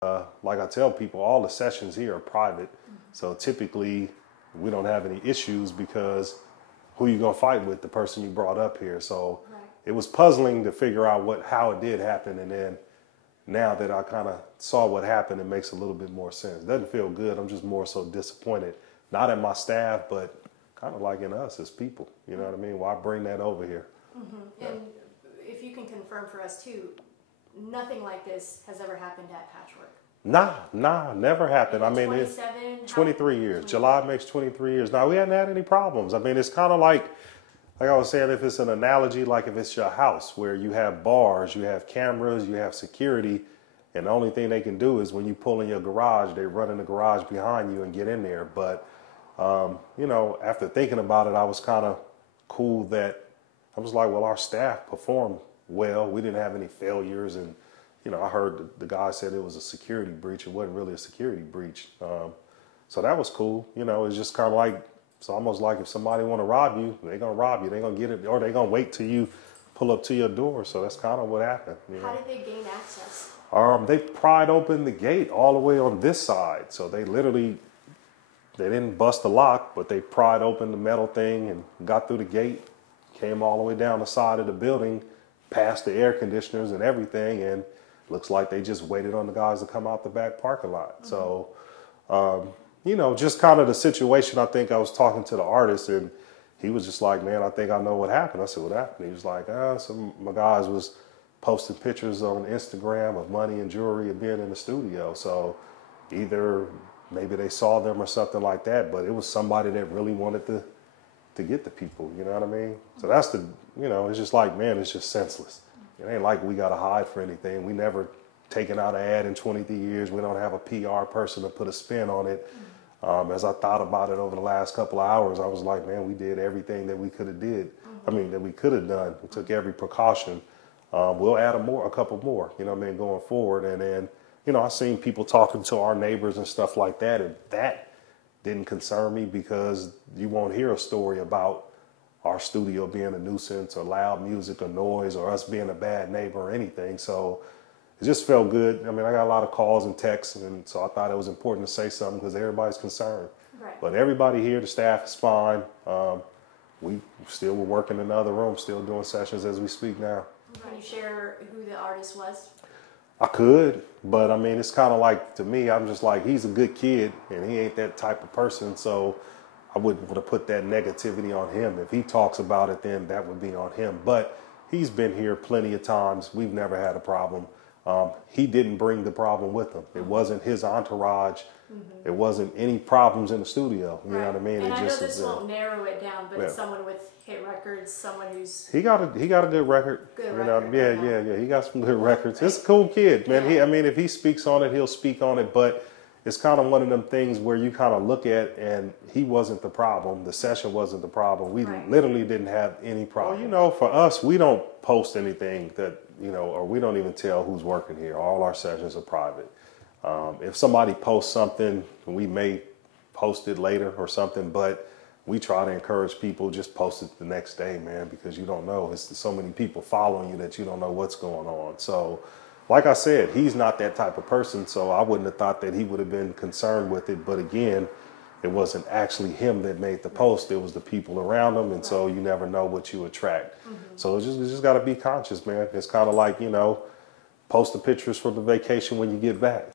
Like I tell people, all the sessions here are private. So typically we don't have any issues because who you gonna fight with? The person you brought up here. So it was puzzling to figure out how it did happen. And then now that I kind of saw what happened, it makes a little bit more sense. It doesn't feel good. I'm just more so disappointed, not in my staff, but kind of like in us as people. You know what I mean? Why bring that over here? Yeah. And if you can confirm for us too, nothing like this has ever happened at PatchWerk. Nah, never happened. I mean, 23 years. July makes 23 years. Now, we hadn't had any problems. I mean, it's kind of like I was saying, if it's an analogy, like if it's your house where you have bars, you have cameras, you have security, and the only thing they can do is when you pull in your garage, they run in the garage behind you and get in there. But, you know, after thinking about it, I was kind of cool that I was like, well, our staff performed well. We didn't have any failures. And, you know, I heard the guy said it was a security breach. It wasn't really a security breach. So that was cool. You know, it's just kind of like, it's almost like if somebody want to rob you, they're going to rob you. They're going to get it, or they're going to wait till you pull up to your door. So that's kind of what happened. You know? How did they gain access? They pried open the gate all the way on this side. So they didn't bust the lock, but they pried open the metal thing and got through the gate, came all the way down the side of the building, past the air conditioners and everything. And looks like they just waited on the guys to come out the back parking lot. So, you know, just kind of the situation. I think I was talking to the artist and he was just like, man, I think I know what happened. I said, what happened? He was like, some of my guys was posting pictures on Instagram of money and jewelry and being in the studio. So either maybe they saw them or something like that, but it was somebody that really wanted to get the people, you know what I mean? So that's you know, it's just like, man, it's just senseless. It ain't like we got to hide for anything. We never taken out an ad in 23 years. We don't have a PR person to put a spin on it. As I thought about it over the last couple of hours, I was like, man, we did everything that we could have that we could have done. We took every precaution. We'll add a couple more, you know what I mean, going forward. And then, you know, I've seen people talking to our neighbors and stuff like that, and that didn't concern me because you won't hear a story about our studio being a nuisance or loud music or noise or us being a bad neighbor or anything. So it just felt good. I mean, I got a lot of calls and texts, and so I thought it was important to say something because everybody's concerned. Right. But everybody here, the staff is fine. We still were working in another room, still doing sessions as we speak now. Can you share who the artist was? I could, but I mean, it's kind of like, to me, I'm just like, he's a good kid and he ain't that type of person. So I wouldn't want to put that negativity on him. If he talks about it, then that would be on him. But he's been here plenty of times. We've never had a problem. He didn't bring the problem with him. It wasn't his entourage. It wasn't any problems in the studio. You know what I mean? And it I just know this won't narrow it down, but it's someone with hit records, someone who's he got a good record. Good you know? record. Yeah. He got some good records. It's a cool kid, man. Yeah. I mean, if he speaks on it, he'll speak on it. But it's kind of one of them things where you kind of look at, and he wasn't the problem. The session wasn't the problem. We literally didn't have any problem. Well, you know, for us, we don't post anything that, you know, or we don't even tell who's working here. All our sessions are private. If somebody posts something, we may post it later or something, but we try to encourage people, just post it the next day, man, because you don't know. It's so many people following you that you don't know what's going on. So like I said, he's not that type of person, so I wouldn't have thought that he would have been concerned with it. But again, it wasn't actually him that made the post. It was the people around him, and so you never know what you attract. So you just got to be conscious, man. It's kind of like, you know, post the pictures from the vacation when you get back.